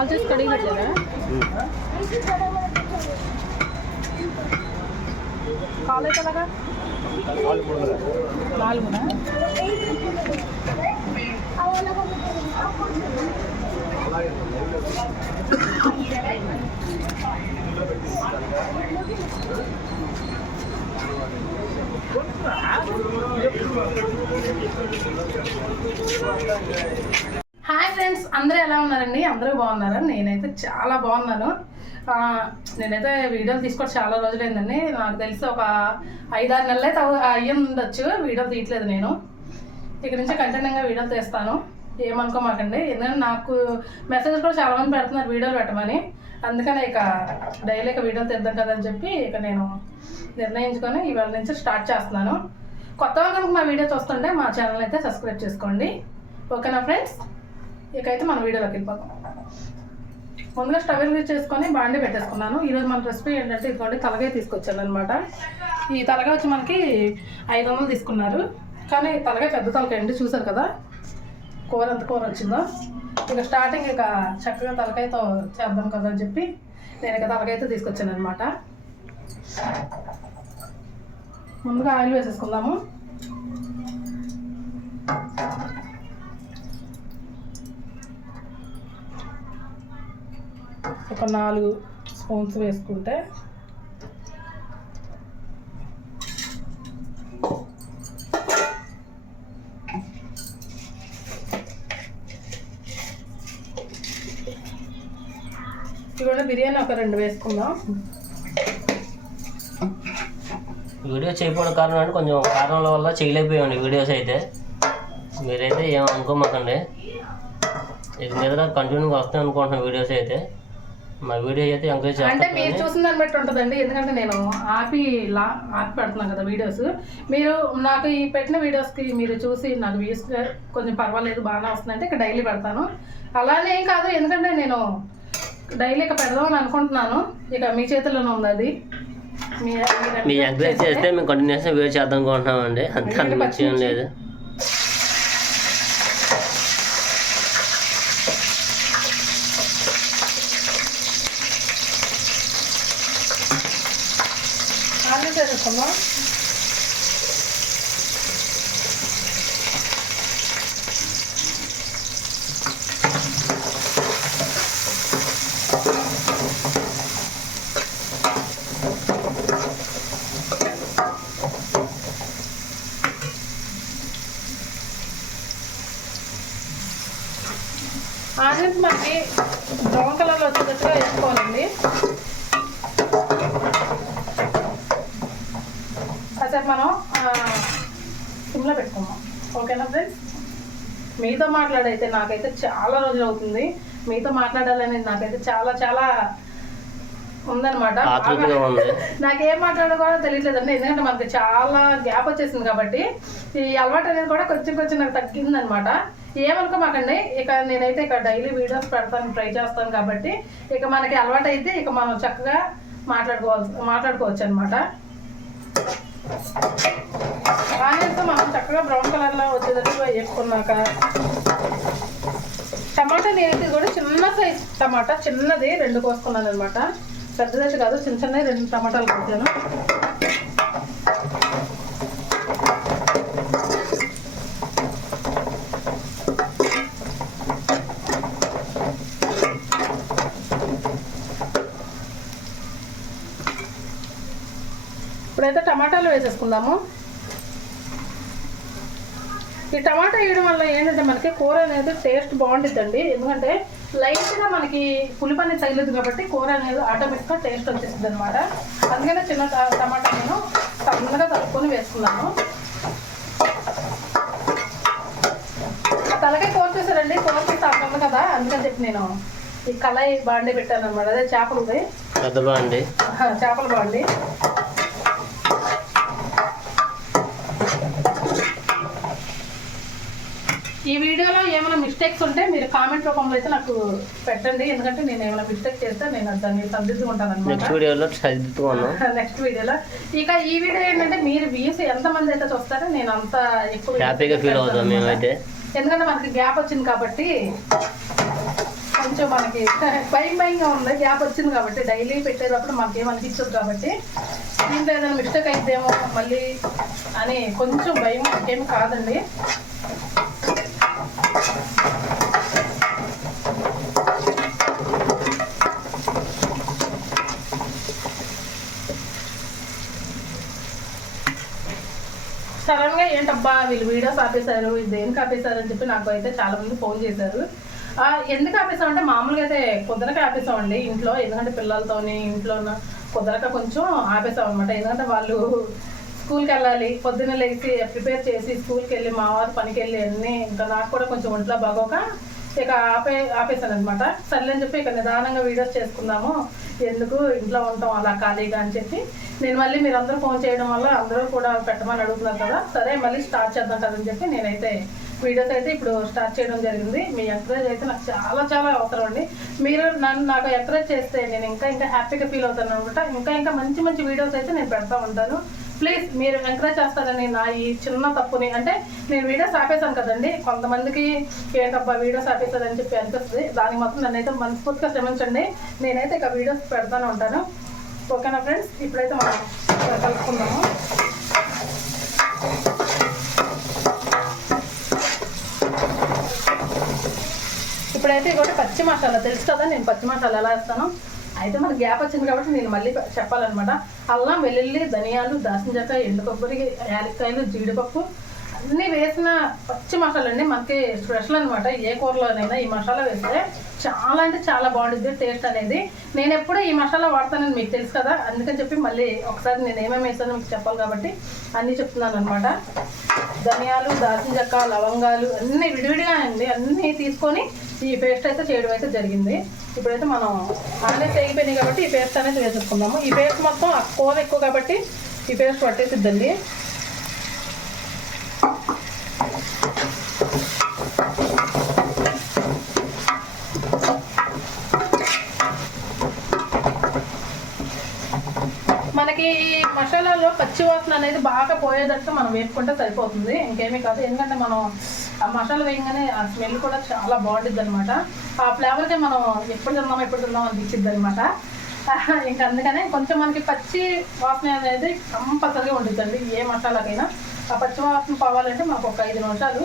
ನಾವು ಜಸ್ಟ್ ಕಡೆಗೆ ಹತ್ತಿರ ಕಾಲು ಐತಲಾಗ ಕಾಲು ಮುನ Thank you. ఫ్రెండ్స్ అందరూ ఎలా ఉన్నారండి? అందరూ బాగున్నారా? నేనైతే చాలా బాగున్నాను. నేనైతే వీడియోలు తీసుకోవడం చాలా రోజులైందండి. నాకు తెలిసి ఒక ఐదారు నెలలు అయితే అయ్యి ఉండొచ్చు. వీడియోలు తీయట్లేదు నేను. ఇక నుంచి కంటిన్యూగా వీడియోలు తీస్తాను. ఏమనుకోమాకండి. ఎందుకంటే నాకు మెసేజ్ కూడా చాలా మంది పెడుతున్నారు వీడియోలు పెట్టమని. అందుకనే ఇక డైలీ ఇక వీడియోలు తీద్దాం కదా అని చెప్పి ఇక నేను నిర్ణయించుకొని ఇవాళ నుంచి స్టార్ట్ చేస్తున్నాను. కొత్తగా కనుక మా వీడియో చూస్తుంటే మా ఛానల్ అయితే సబ్స్క్రైబ్ చేసుకోండి. ఓకేనా ఫ్రెండ్స్? ఇకైతే మన వీడియోలోకి వెళ్ళిపోతాం ముందుగా స్టవ్ యూజ్ చేసుకొని బాండి పెట్టేసుకున్నాను. ఈరోజు మన రెసిపీ ఏంటంటే ఇదిగోండి తలకాయ తీసుకొచ్చాను అనమాట ఈ తలగా వచ్చి మనకి ఐదు వందలు తీసుకున్నారు. కానీ తలగా పెద్ద తలకాయ అండి చూసారు కదా? కూర ఎంత కూర వచ్చిందో. ఇక స్టార్టింగ్ ఇక చక్కగా తలకాయతో చేద్దాం కదా అని చెప్పి నేను ఇక తలకాయతో తీసుకొచ్చాను అనమాట ముందుగా ఆయిల్ వేసేసుకుందాము. ఒక నాలుగు స్పూన్స్ వేసుకుంటే ఇవాళ బిర్యానీ ఒక రెండు వేసుకుందాం. వీడియో చేయకపోవడం కారణం అంటే కొంచెం కారణాల వల్ల చేయలేకపోయామండి వీడియోస్ అయితే. మీరైతే ఏం అనుకోమాకండి. ఇది మీద కంటిన్యూగా వస్తాయి అనుకుంటున్నాం వీడియోస్ అయితే. మా వీడియో అయితే ఎంకరేజ్ అంటే మీరు చూసిన దాన్ని బట్టి ఉంటుందండి. ఎందుకంటే నేను ఆపి లా ఆపి పెడుతున్నాను కదా వీడియోస్ మీరు నాకు ఈ పెట్టిన వీడియోస్కి మీరు చూసి నాకు వ్యూస్ కొంచెం పర్వాలేదు బాగానే వస్తున్నాయంటే ఇక డైలీ పెడతాను. అలానే ఏం కాదు ఎందుకంటే నేను డైలీ ఇక పెడదామని అనుకుంటున్నాను. ఇక మీ చేతిలోనే ఉంది అది. మీ మీరు ఎంకరేజ్ చేస్తే మేము కంటిన్యూస్ వీడియో చేద్దాం అనుకుంటున్నామండి. అంతే లేదు. ఆనియన్స్ ఆనియన్స్ మనకి బ్రౌన్ కలర్లో వచ్చేటట్టుగా వేసుకోవాలండి. కాసేపు మనం సిమ్లో పెట్టుకుందాం. ఓకేనా ఫ్రెండ్స్? మీతో మాట్లాడైతే నాకైతే చాలా రోజులు అవుతుంది. మీతో మాట్లాడాలనేది నాకైతే చాలా చాలా ఉందన్నమాట. ఆతృతగా ఉంది నాకేం మాట్లాడుకోవాలో తెలియట్లేదండి. ఎందుకంటే మనకి చాలా గ్యాప్ వచ్చేసింది కాబట్టి ఈ అలవాటు అనేది కూడా కొంచెం కొంచెం నాకు తగ్గిందనమాట ఏమనుకోమాకండి ఇక నేనైతే ఇక డైలీ వీడియోస్ పెడతాను ట్రై చేస్తాను కాబట్టి ఇక మనకి అలవాటు అయితే ఇక మనం చక్కగా మాట్లాడుకోవాల్సి మాట్లాడుకోవచ్చు అనమాట ఆనియన్స్ మనం చక్కగా బ్రౌన్ కలర్లో వచ్చేటట్టు వేసుకున్నాక టమాటా నేనైతే కూడా చిన్న సైజ్ టమాటా చిన్నది రెండు కోసుకున్నాను అనమాట పెద్దదైతే కాదు చిన్న చిన్నవి రెండు టమాటాలు కోసాను ఇప్పుడైతే టమాటాలు వేసేసుకుందాము. ఈ టమాటా వేయడం వల్ల ఏంటంటే మనకి కూర అనేది టేస్ట్ బాగుంటుందండి ఎందుకంటే లైట్గా మనకి పులుపు అనేది తగిలేదు కాబట్టి కూర అనేది ఆటోమేటిక్గా టేస్ట్ వచ్చేస్తుంది అనమాట అందుకనే చిన్న టమాటా నేను సన్నగా తలుపుకొని వేసుకున్నాను. ఆ తలకాయ కూర చేశారండి. కూర చేసి తగ్గదు కదా అందుకని చెప్పి నేను ఈ కళాయి బాండి పెట్టాను అనమాట అదే చేపలు పెద్ద అండి చేపల బాండి. ఈ వీడియోలో ఏమైనా మిస్టేక్స్ ఉంటే మీరు కామెంట్ రూపంలో అయితే నాకు పెట్టండి. ఎందుకంటే నేను ఏమైనా మిస్టేక్ చేస్తే నేను దాన్ని సరిదిద్దుకుంటాను అనమాట నెక్స్ట్ వీడియోలో నెక్స్ట్ వీడియోలో. ఇక ఈ వీడియో ఏంటంటే మీరు వ్యూస్ ఎంతమంది అయితే చూస్తారో నేను అంత ఎక్కువ హ్యాపీగా ఫీల్ అవుతాం మేమైతే. ఎందుకంటే మనకి గ్యాప్ వచ్చింది కాబట్టి కొంచెం మనకి భయం భయంగా ఉంది. గ్యాప్ వచ్చింది కాబట్టి డైలీ పెట్టేటప్పుడు మనకి ఏమనిపించదు కాబట్టి దీంట్లో ఏదైనా మిస్టేక్ అయితేమో మళ్ళీ అని కొంచెం భయం ఏమి కాదండి. సడన్గా ఏంటబ్బా వీళ్ళు వీడియోస్ ఆపేశారు ఇది దేనికి ఆపేశారు అని చెప్పి నాకు అయితే చాలా మంది ఫోన్ చేశారు. ఎందుకు ఆపేసామంటే మామూలుగా అయితే కుదరక ఆపేసామండి ఇంట్లో ఎందుకంటే పిల్లలతోని ఇంట్లో కుదరక కొంచెం ఆపేసామన్నమాట అనమాట ఎందుకంటే వాళ్ళు స్కూల్కి వెళ్ళాలి పొద్దున్న లేచి ప్రిపేర్ చేసి స్కూల్కి వెళ్ళి మా వారు పనికి వెళ్ళి అన్నీ ఇంకా నాకు కూడా కొంచెం ఒంట్లో బాగోక ఇక ఆపే ఆపేసాను అనమాట సర్లే అని చెప్పి ఇక నిదానంగా వీడియోస్ చేసుకుందాము. ఎందుకు ఇంట్లో ఉంటాం అలా ఖాళీగా అని చెప్పి. నేను మళ్ళీ మీరందరూ ఫోన్ చేయడం వల్ల అందరూ కూడా పెట్టమని అడుగుతున్నారు కదా. సరే మళ్ళీ స్టార్ట్ చేద్దాం కదని చెప్పి నేనైతే వీడియోస్ అయితే ఇప్పుడు స్టార్ట్ చేయడం జరిగింది. మీ ఎంకరేజ్ అయితే నాకు చాలా చాలా అవసరం అండి. మీరు నన్ను నాకు ఎంకరేజ్ చేస్తే నేను ఇంకా ఇంకా హ్యాపీగా ఫీల్ అవుతాను అనమాట ఇంకా ఇంకా మంచి మంచి వీడియోస్ అయితే నేను పెడతా ఉంటాను. ప్లీజ్ మీరు ఎంకరేజ్ చేస్తారని నా ఈ చిన్న తప్పుని అంటే నేను వీడియోస్ ఆపేశాను కదండి కొంతమందికి ఏంటబ్బా వీడియోస్ ఆపేశారని చెప్పి అనిపిస్తుంది. దానికి మాత్రం నన్నైతే మనస్ఫూర్తిగా క్షమించండి. నేనైతే ఇక వీడియోస్ పెడతానే ఉంటాను. ఓకేనా ఫ్రెండ్స్ ఇప్పుడైతే మనం కలుపుకుందాము ఇప్పుడైతే ఇంకోటి పచ్చి మసాలా తెలుసు కదా నేను పచ్చి మసాలా ఎలా వేస్తాను? అయితే మనకి గ్యాప్ వచ్చింది కాబట్టి నేను మళ్ళీ చెప్పాలన్నమాట. అల్లం వెల్లుల్లి ధనియాలు దాసిన చెక్క ఎండు కొబ్బరి యాలక్కాయలు జీడిపప్పు అన్నీ వేసిన పచ్చి మసాలా అండి మనకి స్పెషల్ అనమాట ఏ కూరలోనైనా ఈ మసాలా వేస్తే చాలా అంటే చాలా బాగుంటుంది టేస్ట్ అనేది. నేను ఎప్పుడూ ఈ మసాలా వాడతానని మీకు తెలుసు కదా అందుకని చెప్పి మళ్ళీ ఒకసారి నేను ఏమేమి వేసానో మీకు చెప్పాలి కాబట్టి అన్నీ చెప్తున్నాను అనమాట ధనియాలు దాల్చిన చెక్క లవంగాలు అన్నీ విడివిడిగా అండి అన్నీ తీసుకొని ఈ పేస్ట్ అయితే చేయడం అయితే జరిగింది. ఇప్పుడైతే మనం అన్నీ తెగిపోయినాయి కాబట్టి ఈ పేస్ట్ అనేది వేసేసుకుందాము. ఈ పేస్ట్ మొత్తం ఆ కూర ఎక్కువ కాబట్టి ఈ పేస్ట్ పట్టేసిద్దండి మనకి ఈ మసాలాలో పచ్చి వాసన అనేది బాగా పోయేటట్టు మనం వేపుకుంటే సరిపోతుంది. ఇంకేమీ కాదు. ఎందుకంటే మనం ఆ మసాలా వేయగానే ఆ స్మెల్ కూడా చాలా బాగుంటుంది అనమాట ఆ ఫ్లేవర్కి మనం ఎప్పుడు తిన్నాం ఎప్పుడు తిన్నాం అనిపించింది అనమాట ఇంకా అందుకనే కొంచెం మనకి పచ్చి వాసన అనేది కంపల్సరీగా ఉంటుందండి ఏ మసాలాకైనా ఆ పచ్చి వాసన పోవాలంటే మనకు ఒక ఐదు నిమిషాలు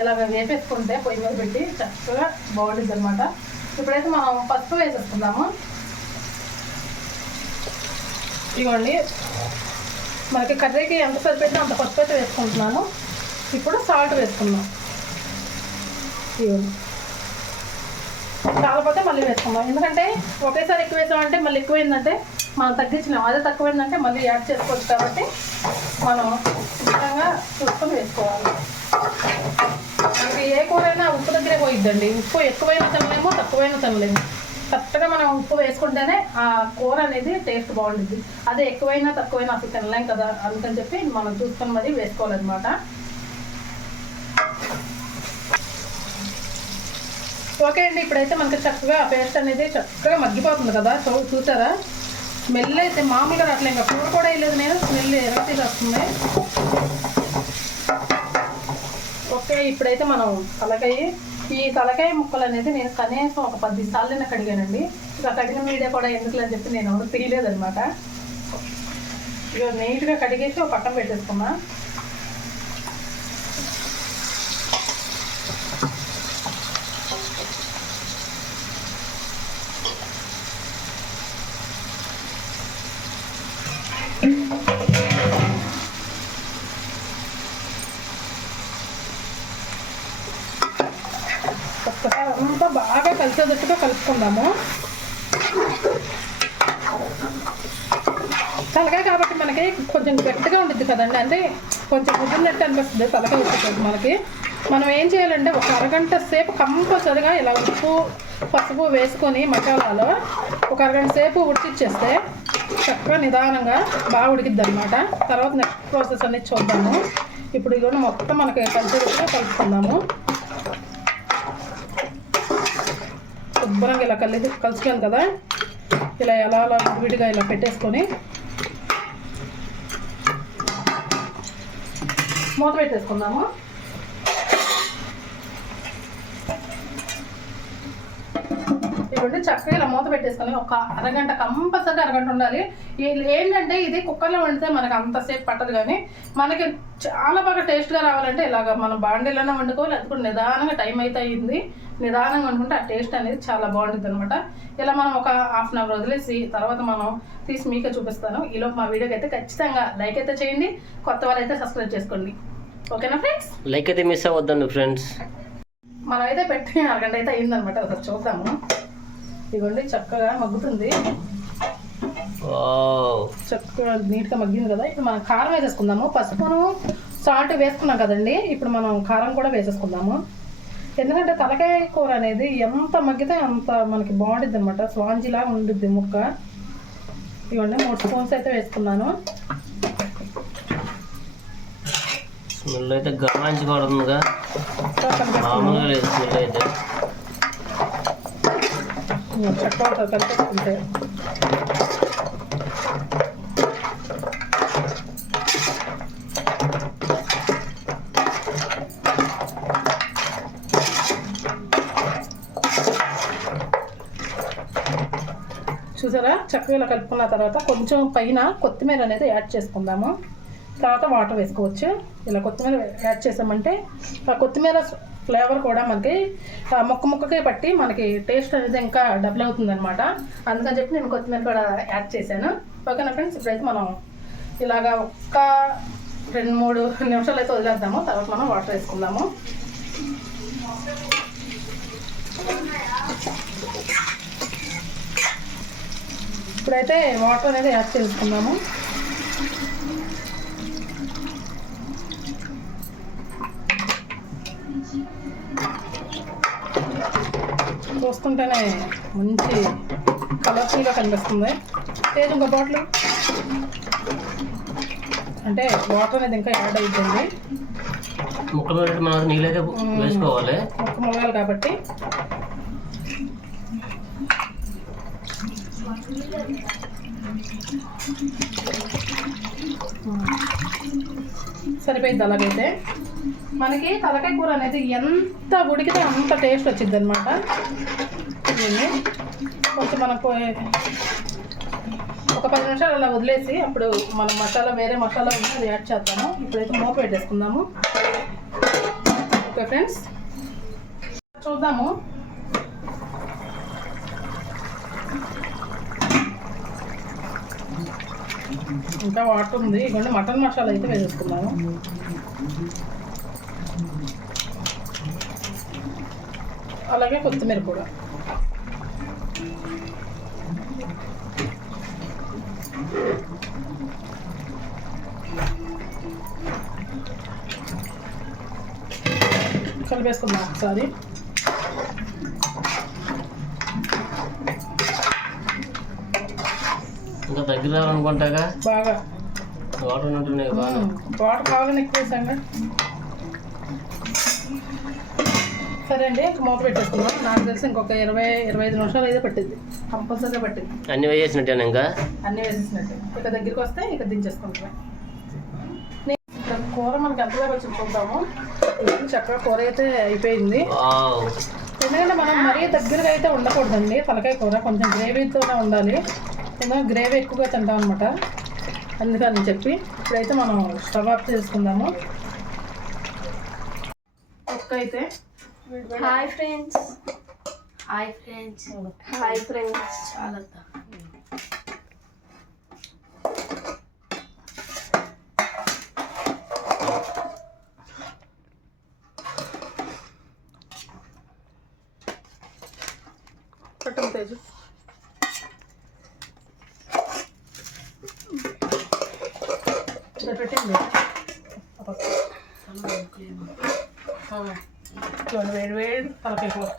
ఇలాగ వేపేసుకుంటే పొయ్యి మీద పెట్టి చక్కగా బాగుంటుంది అనమాట ఇప్పుడైతే మనం పసుపు వేసేసుకుందాము. ఇవ్వండి మనకి కర్రీకి ఎంత సరిపెట్టినా అంత పసుపు అయితే వేసుకుంటున్నాను. ఇప్పుడు సాల్ట్ వేసుకుందాం. కాకపోతే మళ్ళీ వేసుకుందాం. ఎందుకంటే ఒకేసారి ఎక్కువ వేసామంటే మళ్ళీ ఎక్కువైందంటే మనం తగ్గించలేము అదే తక్కువైందంటే మళ్ళీ యాడ్ చేసుకోవచ్చు కాబట్టి మనం విధంగా చూసుకొని వేసుకోవాలి. మనకి ఏ కూరైనా ఉప్పు దగ్గరే పోయిద్దండి. ఉప్పు ఎక్కువైనా తినలేము తక్కువైనా తినలేము. కరెక్ట్గా మనం ఉప్పు వేసుకుంటేనే ఆ కూర అనేది టేస్ట్ బాగుంటుంది అదే ఎక్కువైనా తక్కువైనా అసలు తినలేం కదా అందుకని చెప్పి మనం చూసుకొని మరీ వేసుకోవాలన్నమాట. ఓకే అండి ఇప్పుడైతే మనకి చక్కగా ఆ పేస్ట్ అనేది చక్కగా మగ్గిపోతుంది కదా. చూ చూసారా? స్మెల్ అయితే మామూలుగా రావట్లేదు. ఇంకా కూర కూడా వేయలేదు నేను. స్మెల్ ఎరగతీసి వస్తుంది. ఓకే ఇప్పుడైతే మనం తలకాయ ఈ తలకాయ ముక్కలు అనేది నేను కనీసం ఒక పది సార్లు నేను కడిగానండి. ఇక కడిగిన మీడియా కూడా ఎందుకు అని చెప్పి నేను ఎవరు తీయలేదనమాట ఇక నీట్గా కడిగేసి ఒక పక్కన పెట్టేసుకున్నా ఒక్కసారి అంతా బాగా కలిసేటట్టుగా కలుపుకుందాము. తలకాయ కాబట్టి మనకి కొంచెం గట్టిగా ఉంటుంది కదండి. అంటే కొంచెం కుదిరినట్టు అనిపిస్తుంది తలకాయ వచ్చేసరికి మనకి. మనం ఏం చేయాలంటే ఒక అరగంట సేపు కంపల్సరిగా ఇలా ఉప్పు పసుపు వేసుకొని మసాలాలో ఒక అరగంట సేపు ఉడికిచ్చేస్తే చక్కగా నిదానంగా బాగా ఉడికిద్ది అనమాట తర్వాత నెక్స్ట్ ప్రాసెస్ అనేది చూద్దాము. ఇప్పుడు ఇది మొత్తం మనకి కలిసి కలుపుకుందాము. శుభ్రంగా ఇలా కలిసి కలుసుకోవాలి కదా. ఇలా ఎలా అలా విడిగా ఇలా పెట్టేసుకొని మూత పెట్టేసుకుందాము. ఇటువంటి చక్కగా ఇలా మూత పెట్టేసుకొని ఒక అరగంట కంపల్సరీ అరగంట ఉండాలి. ఏంటంటే ఇది కుక్కర్లో వండితే మనకి అంతసేపు పట్టదు కానీ మనకి చాలా బాగా టేస్ట్గా రావాలంటే ఇలాగ మనం బాండీలోనే వండుకోవాలి. అది కూడా నిదానంగా టైం అయితే అయ్యింది నిదానంగా వండుకుంటే ఆ టేస్ట్ అనేది చాలా బాగుంటుంది అనమాట ఇలా మనం ఒక హాఫ్ అన్ అవర్ వదిలేసి తర్వాత మనం తీసి మీకే చూపిస్తాను. ఈలోపు మా వీడియోకి అయితే ఖచ్చితంగా లైక్ అయితే చేయండి. కొత్త వాళ్ళు అయితే సబ్స్క్రైబ్ చేసుకోండి. ఓకేనా ఫ్రెండ్స్? లైక్ అయితే మిస్ అవ్వద్దండి ఫ్రెండ్స్. మనం అయితే పెట్టి అరగంట అయితే అయిందనమాట ఒకసారి చూద్దాము. ఇదిగోండి చక్కగా మగ్గుతుంది. చక్కగా నీట్గా మగ్గింది కదా. ఇప్పుడు మనం కారం వేసేసుకుందాము. పసుపును సాల్ట్ వేసుకున్నాం కదండి. ఇప్పుడు మనం కారం కూడా వేసేసుకుందాము. ఎందుకంటే తలకాయ కూర అనేది ఎంత మగ్గితే అంత మనకి బాగుంటుంది అనమాట స్వాంజిలాగా ఉండుద్ది ముక్క. ఇవ్వండి మూడు స్పూన్స్ అయితే వేసుకున్నాను. స్మెల్ అయితే. మామూలుగా లేదు స్మెల్ అయితే. చక్కగా కలిపేసుకుంటే చూసారా? చక్కగా ఇలా కలుపుకున్న తర్వాత కొంచెం పైన కొత్తిమీర అనేది యాడ్ చేసుకుందాము. తర్వాత వాటర్ వేసుకోవచ్చు. ఇలా కొత్తిమీర యాడ్ చేసామంటే ఆ కొత్తిమీర ఫ్లేవర్ కూడా మనకి ముక్క ముక్కకే పట్టి మనకి టేస్ట్ అనేది ఇంకా డబుల్ అవుతుంది అనమాట అందుకని చెప్పి నేను కొత్తిమీర కూడా యాడ్ చేశాను. ఓకేనా ఫ్రెండ్స్? ఇప్పుడైతే మనం ఇలాగా ఒక్క రెండు మూడు నిమిషాలు అయితే వదిలేద్దాము. తర్వాత మనం వాటర్ వేసుకుందాము. ఇప్పుడైతే వాటర్ అనేది యాడ్ చేసుకుందాము. చూస్తుంటేనే మంచి కలర్ఫుల్గా కనిపిస్తుంది. లేదు ఇంకో బాటిల్? అంటే వాటర్ అనేది ఇంకా యాడ్ అవుతుంది ముక్కలు మనం నీళ్ళైతే వేసుకోవాలి. మొక్క కాబట్టి. సరిపోయింది అలాగైతే. మనకి తలకాయ కూర అనేది ఎంత ఉడికితే అంత టేస్ట్ వచ్చింది అనమాట కొంచెం మనకు ఒక పది నిమిషాలు అలా వదిలేసి అప్పుడు మనం మసాలా వేరే మసాలా ఉంది అది యాడ్ చేద్దాము. ఇప్పుడైతే మూత పెట్టేసుకుందాము. ఓకే ఫ్రెండ్స్ చూద్దాము. ఇంకా వాటర్ ఉంది ఇవ్వండి మటన్ మసాలా అయితే వేసేసుకున్నాము అలాగే కొత్తిమీర కూడా. కలిపేసుకుందాం ఒకసారి. ఇంకా దగ్గర రావాలనుకుంటాగా? బాగా. వాటర్ ఉంటున్నాయి బాగా. వాటర్ కావాలని ఎక్కువ సరే అండి ఇంక మూత పెట్టేసుకుందాం. నాకు తెలిసి ఇంకొక ఇరవై ఇరవై ఐదు నిమిషాలు అయితే పట్టింది. కంపల్సరీగా పట్టింది. అన్ని వేసేసినట్టేనా ఇంకా? అన్నీ వేసేసినట్టు. ఇక దగ్గరికి వస్తే ఇక దించేసుకుంటాం. కూర మనకి ఎంతదాకా వచ్చి చూద్దాము. చక్కగా కూర అయితే అయిపోయింది. ఎందుకంటే మనం మరీ దగ్గరగా అయితే ఉండకూడదండి. తలకాయ కూర కొంచెం గ్రేవీతోనే ఉండాలి. ఎందుకంటే గ్రేవీ ఎక్కువగా తింటాం అనమాట అందుకని చెప్పి ఇప్పుడైతే మనం స్టవ్ ఆఫ్ చేసుకుందాము. కుక్క అయితే hi friends hi friends hi friends చాలా పట్టం తేజు ఇక్కడ పెట్టింది చూడండి వేడి వేడి తలకాయ కూర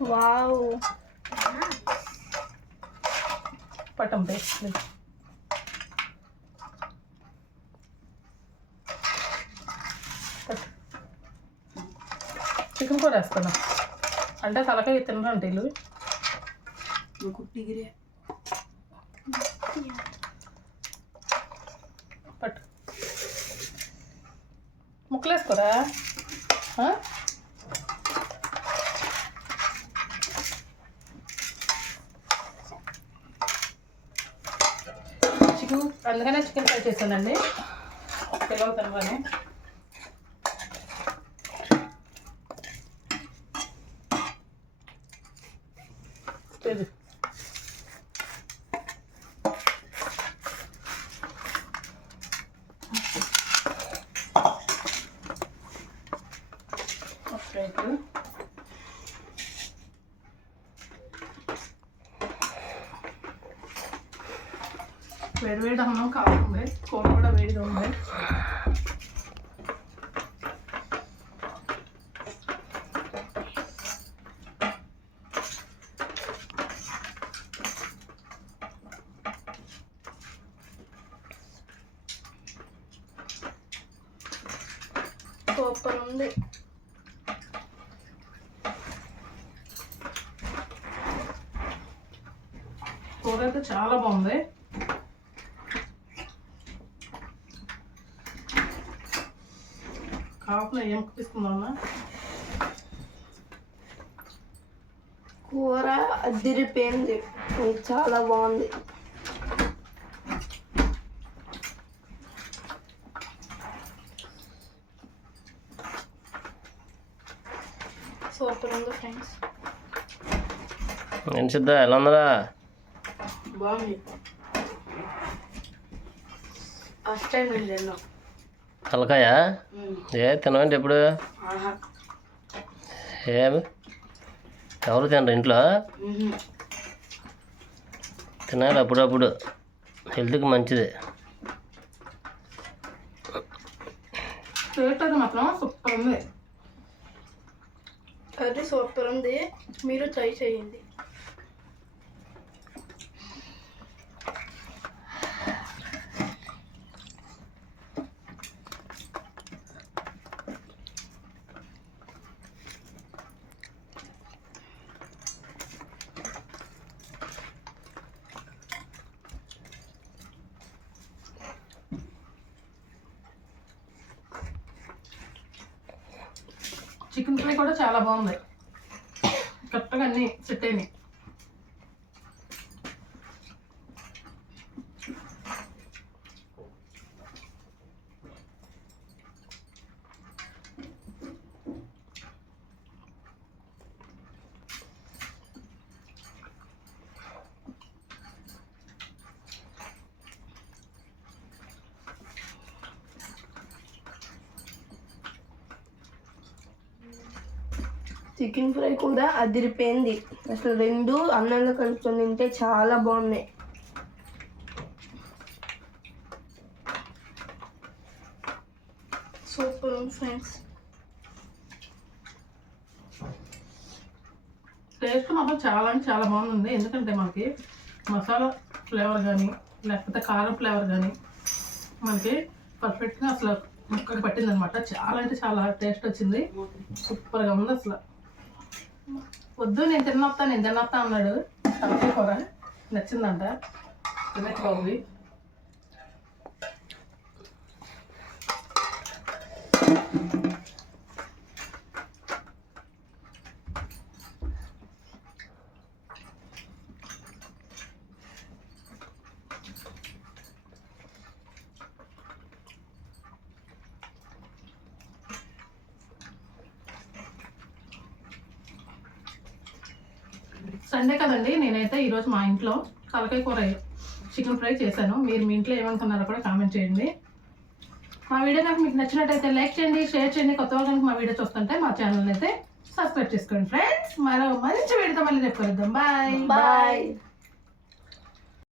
వావ్. పట్టం పేస్ట్. చికెన్ కూర వేస్తున్నా. అంటే తలకాయ తినరంటే వీళ్ళు. పట్టు. ముక్కలు అందుకనే చికెన్ ఫ్రై చేశానండి పిల్లలు తినమని ఇది. ఓకే ఇప్పుడు వేడి వేడి అన్నం కావాలి కూర కూడా వేడిగా ఉంది సూపర్ ఉంది కూర అయితే చాలా బాగుంది. కాకుండా ఏం తీసుకుందామా కూర అదిరిపోయింది చాలా బాగుంది. సూపర్ ఉంది ఫ్రెండ్స్ నేను సిద్ధ ఎలా ఉందరా బాగుంది. ఫస్ట్ టైం తలకాయ? ఏ తినవండి ఎప్పుడు? ఏమి ఎవరు తినరు ఇంట్లో? తినాలి అప్పుడప్పుడు. హెల్త్కి మంచిది. సూపర్ ఉంది. కర్రీ సూపర్ ఉంది మీరు ట్రై చేయండి చికెన్ ఫ్రై కూడా చాలా బాగుంది కరెక్ట్గా అన్ని చికెన్ ఫ్రై కూడా అదిరిపోయింది. అసలు రెండు అన్నంలో కలుపుకొని తింటే చాలా బాగున్నాయి. Super friends. టేస్ట్ మాత్రం చాలా అంటే చాలా బాగుంది. ఎందుకంటే మనకి మసాలా ఫ్లేవర్ కానీ లేకపోతే కారం ఫ్లేవర్ కానీ మనకి పర్ఫెక్ట్గా అసలు ముక్కకి పట్టింది అనమాట చాలా అంటే చాలా టేస్ట్ వచ్చింది. సూపర్గా ఉంది అసలు. వద్దు నేను తిన్నొస్తా నేను తిన్నొస్తా అన్నాడు తలకాయ కూర నచ్చిందంట తినచ్చు you. సండే కదండి నేనైతే ఈరోజు మా ఇంట్లో కలకాయ కూర చికెన్ ఫ్రై చేశాను. మీరు మీ ఇంట్లో ఏమనుకున్నారో కూడా కామెంట్ చేయండి. మా వీడియో కనుక మీకు నచ్చినట్టయితే లైక్ చేయండి షేర్ చేయండి. కొత్త వాళ్ళు మా వీడియో చూస్తుంటే మా ఛానల్ అయితే సబ్స్క్రైబ్ చేసుకోండి. ఫ్రెండ్స్ మరో మంచి వీడియోతో మళ్ళీ రేపు బాయ్. బాయ్.